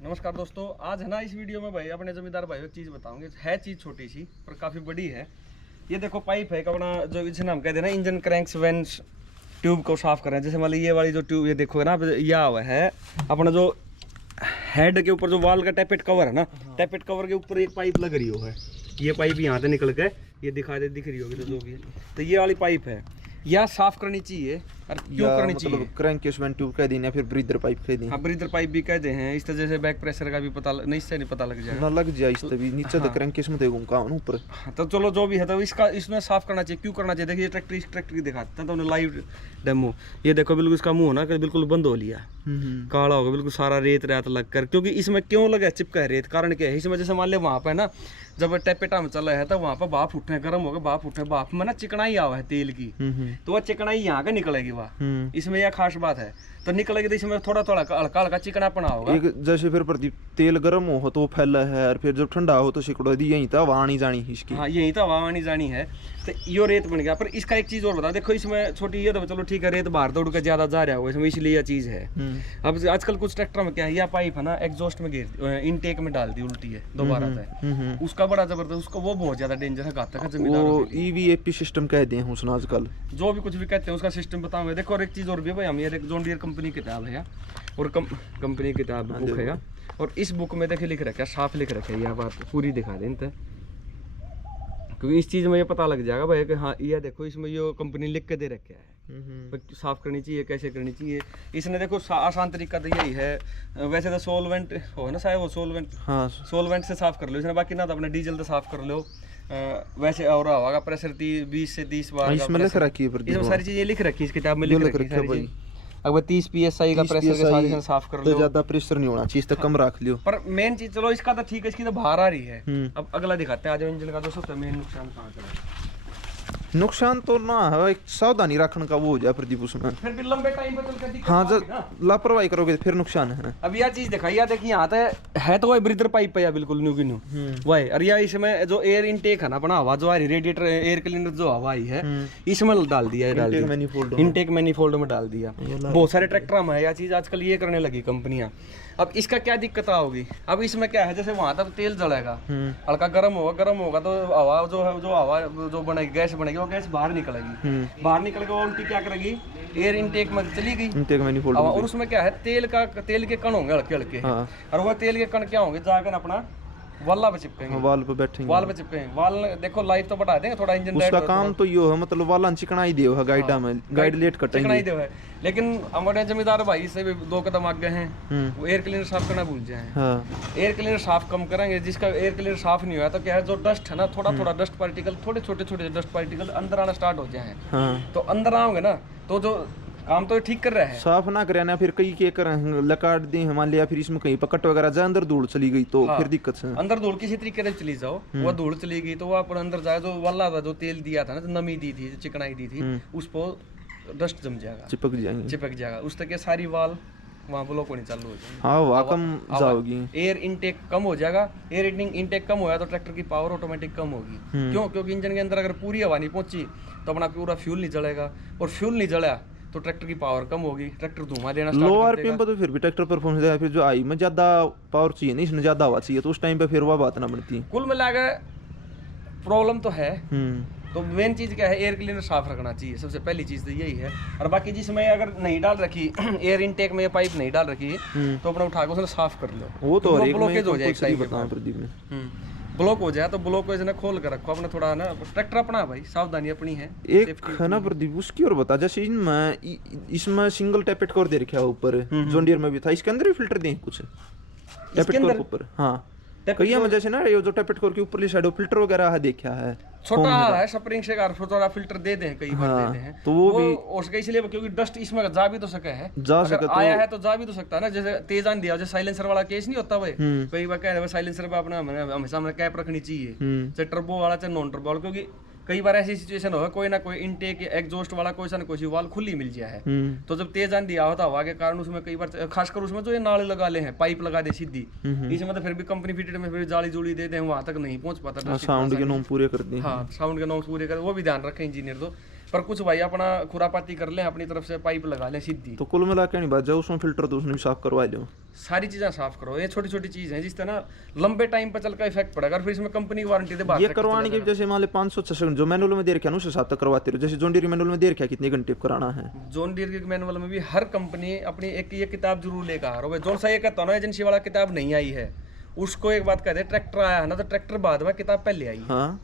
नमस्कार दोस्तों, आज है ना इस वीडियो में भाई अपने जमींदार भाई एक चीज़ बताऊंगे। है चीज़ छोटी सी पर काफ़ी बड़ी है। ये देखो पाइप है अपना, जो इसे हम कहते हैं ना इंजन क्रैंक्स वेंस ट्यूब को साफ कर रहे हैं। जैसे मान ली ये वाली जो ट्यूब ये देखो ना, यह हुआ है अपना जो हेड के ऊपर जो वाल का टैपेट कवर है ना, टैपेट कवर के ऊपर एक पाइप लग रही हो है। ये पाइप यहाँ से निकल के ये दिख रही होगी तो जो भी है, तो ये वाली पाइप है, यह साफ करनी चाहिए। और क्यों करनी चाहिए? मतलब क्रैंकेस वेंट ट्यूब कह दें या फिर ब्रीदर पाइप कह दें। हाँ, ब्रीदर पाइप भी कहते हैं। इस तरह से बैक प्रेशर का भी पता नहीं, इससे नहीं पता लग जाएगा ना लग जाए इस तभी नीचे हाँ। तो क्रैंकेस में देखूं का ऊपर। हाँ, तो चलो जो भी है तो इसका इसमें साफ करना चाहिए। क्यों करना चाहिए? देखिए ट्रैक्टर की दिखाते हैं तो उन्हें लाइव डेमो। ये देखो बिल्कुल इसका मुंह ना बिल्कुल बंद हो लिया, काला हो गया बिल्कुल, सारा रेत लग कर। क्योंकि इसमें क्यों लगा चिपका है रेत? कारण क्या है? इसमें जैसे मान ले वहाँ पे ना जब टैपेटा में चला है तो वहाँ पर भाप उठे, गर्म हो गए, भाप उठे, भाप में ना चिकनाई आवा है तेल की, तो वह चिकनाई यहाँ के निकलेगी। वह इसमें यह खास बात है, तो निकलेगी तो इसमें थोड़ा थोड़ा हल्का हल्का चिकनापना होगा। एक जैसे फिर प्रदीप तेल गर्म हो तो फैला है, और फिर जब ठंडा हो तो सिकुड़ दी, यहीं था वहाँ नहीं जानी इसकी। हाँ, यही तो हवा नहीं जानी है, तो यो रेत बन गया। पर इसका एक चीज और बता, देखो इसमें छोटी ये तो चलो ठीक है, रेत बाहर दौड़ के ज्यादा जा रहा होगा इसमें, इसलिए यह चीज है। अब आजकल कुछ ट्रैक्टर में क्या है, यह पाइप है ना एग्जॉस्ट में इनटेक में डाल दी, उल्टी है दोबारा से, उसका बड़ा जबरदस्त, उसका वो बहुत ज्यादा डेंजर है, घातक है जमींदारों के लिए। ईवीएपी सिस्टम कह दें उसने आजकल, जो भी कुछ भी कहते हैं उसका सिस्टम बताऊंगा। देखो और एक चीज और भी है भाई, हम ये जॉन डियर कंपनी की किताब है और कंपनी की किताब बुक है, और इस बुक में देखिए लिख रखा है, साफ लिख रखा है, यह बात पूरी दिखा दें क्योंकि इस चीज में ये पता लग जाएगा भाई कि हाँ ये देखो इसमें ये कंपनी लिख के दे रखा है साफ करनी चाहिए, कैसे करनी चाहिए। इसने देखो आसान तरीका तो यही है, वैसे तो सोलवेंट हो ना शायद, वो सोलवेंट, हाँ सोलवेंट से साफ कर लो इसने, बाकी ना तो अपने डीजल से साफ कर लो। वैसे और होगा प्रेशर 20 से 30 बार इसमें लिख रखी है, इसमें सारी चीजें लिख रखी है, इस किताब में लिख रखी है। अगर 30 PSI का प्रेशर के साथ इसे साफ कर लो, तो ज्यादा प्रेशर नहीं होना चाहिए, तो कम रख लियो। पर मेन चीज चलो इसका तो ठीक है, इसकी तो बाहर आ रही है। अब अगला दिखाते हैं, आज इंजन का दोस्तों मेन नुकसान कहाँ का है। नुकसान तो ना है, एक सावधानी रखने का वो हो जाए प्रदीप उसमें, फिर भी लंबे टाइम पर चल के हाँ जब लापरवाही करोगे फिर नुकसान है ना। अब यह चीज दिखाई, या देखिए यहाँ है तो वही ब्रीदर पाइप है या बिल्कुल न्यू की न्यू वही, और या इसमें जो एयर इनटेक है ना अपना, हवा जो आ रही रेडिएटर एयर क्लीनर जो हवा आई है इसमें डाल दिया है, इनटेक मैनिफोल्ड में डाल दिया। बहुत सारे ट्रैक्टर में है यह चीज आजकल ये करने लगी कंपनियां। अब इसका क्या दिक्कत होगी? अब इसमें क्या है, जैसे वहां तक तेल जलेगा, हल्का गर्म होगा तो हवा जो है, जो हवा जो बनेगी, गैस बनेगी, वो गैस बाहर निकलेगी, बाहर निकल के वो उल्टी क्या करेगी, एयर इनटेक में चली गई, इनटेक मैनिफोल्ड। और उसमें क्या है, तेल के कण होंगे हल्के हल्के, और वो तेल के कण क्या होंगे, जाकर अपना वाला पे चिपकेंगे, वाल पे बैठेंगे, वाल पे चिपकेंगे। वाल देखो लाइफ तो बढ़ा देंगे थोड़ा, इंजन उसका काम तो यो है, मतलब वाला चिकनाई देव है, गाइडा में गाइड लेट कटेंगे, चिकनाई देव है। लेकिन हमारे जमींदार भाई से भी 2 कदम आगे हैं, वो एयर क्लीनर साफ करना भूल जाए। एयर क्लीनर साफ कम करेंगे, जिसका एयर क्लीनर साफ नहीं हुआ तो क्या है, जो डस्ट है ना, थोड़ा थोड़ा डस्ट पार्टिकल, थोड़े छोटे डस्ट पार्टिकल अंदर आना स्टार्ट हो जाए, तो अंदर आओगे ना तो जो काम तो ठीक कर रहा है, साफ ना करे ना, फिर कई के कर लकाट दी मान लिया, फिर इसमें कहीं पकड़ वगैरह जा, अंदर धूल चली गई तो फिर दिक्कत है। अंदर धूल किसी तरीके से चली जाओ, वो धूल चली गई तो वो अपन अंदर जाए, जो वाला था, जो तेल दिया था ना, जो नमी दी थी, चिकनाई दी थी, उस पर डस्ट जम जाएगा, चिपक जाएगा, उस तक सारी वाल वहाँ ब्लॉक होनी चालू हो जाएगी। हाँ, वहाँ कम जाओगी, एयर इनटेक कम हो जाएगा। एयर इनटेक कम होगा तो ट्रैक्टर की पावर ऑटोमेटिक कम होगी। क्यों? क्योंकि इंजन के अंदर अगर पूरी हवा नहीं पहुंची तो अपना पूरा फ्यूल नहीं जलेगा, और फ्यूल नहीं जला तो ट्रैक्टर की पावर कम होगी, ट्रैक्टर धुआं देना स्टार्ट कर देगा। लो आरपीएम पर तो फिर भी ट्रैक्टर परफॉर्मेंस देगा, फिर जो आई में ज्यादा पावर चाहिए नहीं, इसमें ज्यादा हवा चाहिए, तो उस टाइम पे फिर वह बात ना बनती। कुल मिलाकर प्रॉब्लम तो है। तो मेन चीज क्या है, एयर क्लीनर साफ रखना चाहिए, सबसे पहली चीज तो यही है। और बाकी जिसमें अगर नहीं डाल रखी एयर इनटेक में पाइप नहीं डाल रखी तो अपना उठा के उसने साफ कर लो, वो तो ब्लॉकेज हो जाए, सही बताऊं प्रदीप में ब्लॉक हो जाए तो ब्लॉक को इसने खोल कर रखो अपना, थोड़ा ना ट्रैक्टर अपना भाई, सावधानी अपनी है। एक है ना प्रदीप, उसकी और बता, जैसे इसमें सिंगल टैपेट कवर दे रखा है ऊपर, जॉन डियर में भी था, इसके अंदर भी फिल्टर दें कुछ टैपेट कवर के ऊपर। हाँ, कई में जैसे ना ये जो टैपेट कवर के ऊपर साइड फिल्टर वगैरह है, देखा है छोटा है, स्प्रिंग से थोड़ा फिल्टर दे दें, कई बार देते हैं, तो वो भी उसका इसलिए क्योंकि डस्ट इसमें जा भी तो सके है, जा सके तो आया है तो जा भी तो सकता है ना। जैसे तेज आंधी आ, जैसे साइलेंसर वाला केस नहीं होता भाई, कई बार कह रहे साइलेंसर पे अपना हमेशा कैप रखनी चाहिए, चाहे टर्बो वाला चाहे नॉन टर्बो वाला, क्योंकि कई बार ऐसी सिचुएशन हो, कोई ना कोई इनटेक एग्जॉस्ट वाला कोई ना कोई वाल खुली मिल जाए है, तो जब तेज आंधी आ होता हवा के कारण उसमें कई बार, खासकर उसमें जो ये नाले लगा ले हैं, पाइप लगा दे सीधी, इसमें तो फिर भी कंपनी फिटेड में फिर जाली जुड़ी दे दें, वहां तक नहीं पहुंच पाता, साउंड के नॉर्म पूरे कर दें। हाँ, साउंड के नॉर्म पूरे कर, वो भी ध्यान रखें इंजीनियर। तो पर कुछ भाई अपना खुरापाती कर लें, अपनी तरफ से पाइप लगा लें सीधी, तो कुल मिला के नहीं बात जाओ, उसमें फिल्टर तो उसने भी साफ करवा लो। सारी चीजें साफ करो। ये छोटी छोटी चीज है जिससे ना लंबे टाइम पर चल का इफेक्ट पड़ेगा, फिर इसमें कंपनी की वारंटी दे बात ये करवाने के जैसे मान लो 500-600 जो मैनुअल में दे रखा है ना उस हिसाब तक करवाते रहो। जैसे जॉन डीरे मैनुअल में दे रखा है कितने घंटे कराना है। जॉन डीर के मैनुअल में भी हर कंपनी अपनी एक ये किताब जरूर लेकर आ रहा है। जॉन सा ये कहता ना एजेंसी वाला किताब नहीं आई है, उसको एक बात कहते हैं ट्रैक्टर आया है ना तो ट्रैक्टर बाद में, किताब पहले आई है। हाँ,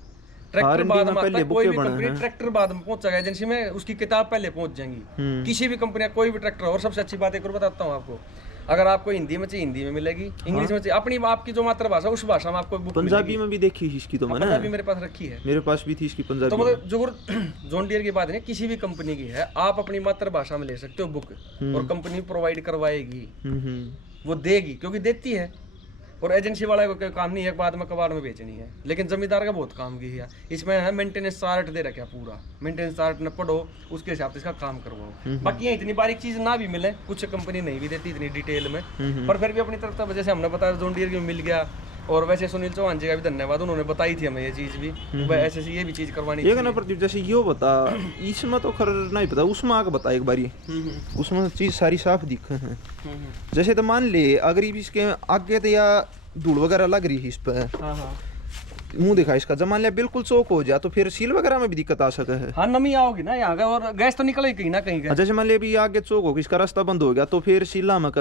ट्रैक्टर बाद में आता है, कोई भी कंपनी ट्रैक्टर बाद में पहुंचेगा एजेंसी में, उसकी किताब पहले पहुंच जाएंगी। किसी भी कंपनी कोई भी ट्रैक्टर। और सबसे अच्छी बात एक और बताता हूँ आपको, अगर आपको हिंदी में चाहिए हिंदी में मिलेगी, इंग्लिश में चाहिए अपनी आपकी जो मातृभाषा उस भाषा में आपको बुक पंजाबी में भी देखी इसकी तो मैंने, पंजाबी मेरे पास रखी है, मेरे पास भी थी इसकी पंजाबी। तो मतलब जो जॉन डीयर की बात नहीं, किसी भी कंपनी की है, आप अपनी मातृभाषा में ले सकते हो बुक, और कंपनी प्रोवाइड करवाएगी, वो देगी क्योंकि देती है। और एजेंसी वाला का काम नहीं है बाद में कबाड़ में बेचनी है, लेकिन जमींदार का बहुत काम की है। इसमें है मेंटेनेंस चार्ट दे रखा है, पूरा मेंटेनेंस चार्ट न पढ़ो, उसके हिसाब से इसका काम करवाओ। बाकी इतनी बारीक चीज ना भी मिले, कुछ कंपनी नहीं भी देती इतनी डिटेल में, पर फिर भी अपनी तरफ से जैसे हमने बताया जॉन डीयर की मिल गया। और वैसे सुनील चौहान जी का भी धन्यवाद, उन्होंने बताई थी हमें ये चीज भी, ऐसे ये भी चीज करवानी ये ना प्रदीप जैसे यो बता, इसमें तो खर नहीं पता, उसमें आके बता एक बारी, उसमें चीज सारी साफ दिख है। जैसे तो मान ले अगर इसके आगे तो या धूल वगैरह लग रही है इस पर, मुंह दिखा इसका, जब मान लिया बिल्कुल चौक हो जाए तो फिर सील वगैरह में भी दिक्कत आ सके है। हाँ, नमी आओगी ना यहाँ का, और गैस तो निकलेगी कहीं ना कहीं। जैसे मान लिया भी आगे चौक हो, इसका रास्ता बंद हो गया तो फिर सीला में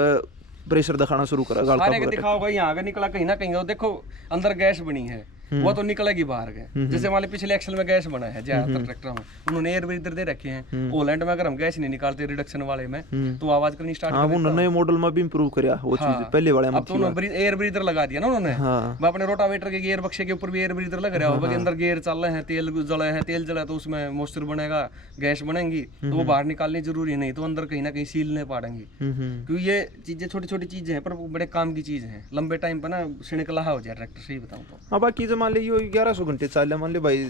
प्रेशर दिखाना शुरू करेगा। सारे के दिखाओगा यहाँ का निकला कहीं ना कहीं, और देखो अंदर गैस बनी है, वो तो निकलेगी बाहर के। जैसे हमारे पिछले एक्सल में गैस बना है ज्यादातर ट्रैक्टर में, उन्होंने एयर ब्रीदर दे रखे हैं। ओलैंड में अगर हम गैस नहीं निकालते रिडक्शन वाले में, तो आवाज करनी स्टार्ट कर देता है। नए मॉडल में भी इंप्रूव किया वो चीज, पहले वाले में अब तो उन्होंने एयर ब्रीदर लगा दिया ना उन्होंने। वो अपने रोटावेटर के गियर बक्से के ऊपर भी एयर ब्रीदर लग रहा होगा, अंदर गियर चल रहे हैं, तेल जला तो उसमें मॉइस्चर बनेगा, गैस बनेगी, तो वो बाहर निकालनी जरूरी नहीं, तो अंदर कहीं ना कहीं सील नहीं पाड़ेंगे। क्योंकि ये चीजें छोटी छोटी चीजें हैं, पर बड़े काम की चीज है। लंबे टाइम पर ना सिणकला हो जाए ट्रैक्टर, सही बताऊं तो। हाँ, बाकी मान ली 1100 घंटे चाल मान ले भाई,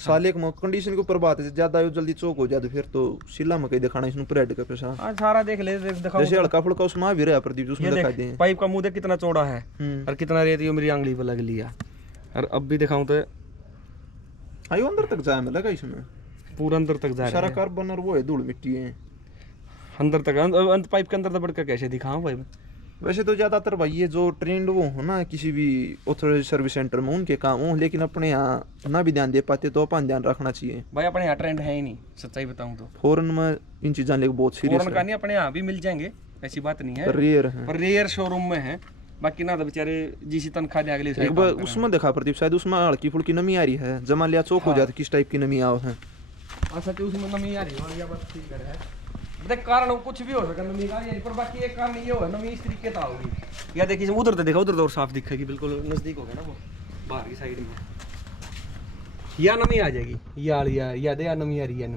साल एक कंडीशन के ऊपर बात है, ज्यादा जल्दी चौक हो जाए तो फिर तो सिला में कहीं दिखाना इसमें प्रेड का पैसा। हां, सारा देख ले, दिखाओ जैसे हल्का फुल्का उसमें भी रहा प्रदीप, उसमें दिखा दे पाइप का मुंह देख कितना चौड़ा है, और कितना रेत ये मेरी आंगली पे लग लिया। और अब भी दिखाऊं तो आयो अंदर तक जाए, लगा इसमें पूरा अंदर तक जा रहा है, सारा कार्बन और वो है धूल मिट्टी है अंदर तक। अंत पाइप के अंदर दबड़ कर कैसे दिखाऊं भाई? वैसे तो ज्यादातर भाई ये जो ट्रेंड वो हो ना किसी भी ऑथराइज्ड सर्विस सेंटर में उनके काम हो, लेकिन अपने यहाँ ना भी ध्यान दे पाते, तो अपन ध्यान रखना चाहिए भाई। अपने यहाँ ट्रेंड है ही नहीं, सच्चाई बताऊं तो। फॉरेन में इन चीज़ों लेके बहुत सीरियस फॉरेन का नहीं, अपने यहाँ भी मिल जाएंगे, ऐसी बात नहीं है, रेयर है, पर रेयर शोरूम में है। बाकी ना तो बेचारे जिसी तनख्वाह दे अगले एक बार उसमें देखा प्रदीप, शायद उसमें हल्की फुल्की नमी आ रही है, जमा लिया चौक हो जाता, किस टाइप की नमी आओ है। अच्छा, उसमें नमी आ रही है, या बात ठीक है। देख कारण कुछ भी हो सकता है नमी का, पर बाकी एक कारण ये हो नमी इस तरीके से आओगी। या देखिए उधर तो देखा, उधर तो और साफ दिखेगी, बिल्कुल नजदीक हो गया ना वो बाहर की साइड में, या नमी आ जाएगी, या दे या नमी आ रही है।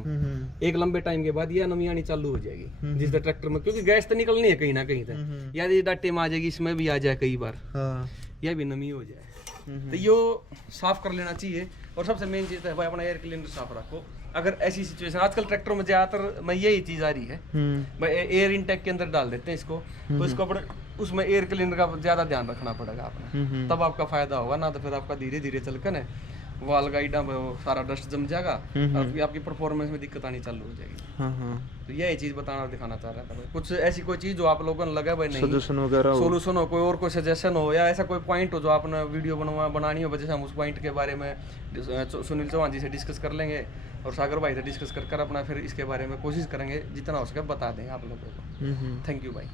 एक लंबे टाइम के बाद या नमी आनी चालू हो जाएगी जिस ट्रैक्टर में, क्योंकि गैस तो निकलनी है कहीं ना कहीं तक, या डाटे में आ जाएगी, इसमें भी आ जाए कई बार, या भी नमी हो जाए, तो यो साफ कर लेना चाहिए। और सबसे मेन चीज है भाई, अपना एयर क्लीनर साफ रखो। अगर ऐसी सिचुएशन आजकल ट्रैक्टरों में ज्यादातर में यही चीज आ रही है, भाई एयर इनटेक के अंदर डाल देते हैं इसको, तो इसको अपने उसमें एयर क्लीनर का ज्यादा ध्यान रखना पड़ेगा आपने, तब आपका फायदा होगा। ना तो फिर आपका धीरे धीरे चलकर ना वाल गाइडा में सारा डस्ट जम जाएगा, और आपकी परफॉर्मेंस में दिक्कत आनी चालू हो जाएगी। तो यही चीज बताना दिखाना चाह रहा था भाई। कुछ ऐसी कोई चीज जो आप लोगों ने लगा भाई नहीं सोल्यूशन हो, कोई और कोई सजेशन हो, या ऐसा कोई पॉइंट हो जो आपने वीडियो बनानी हो, जैसे हम उस पॉइंट के बारे में सुनील चौहान जी से डिस्कस कर लेंगे, और सागर भाई से डिस्कस कर अपना फिर इसके बारे में कोशिश करेंगे जितना हो सके बता दें आप लोगों को। थैंक यू भाई।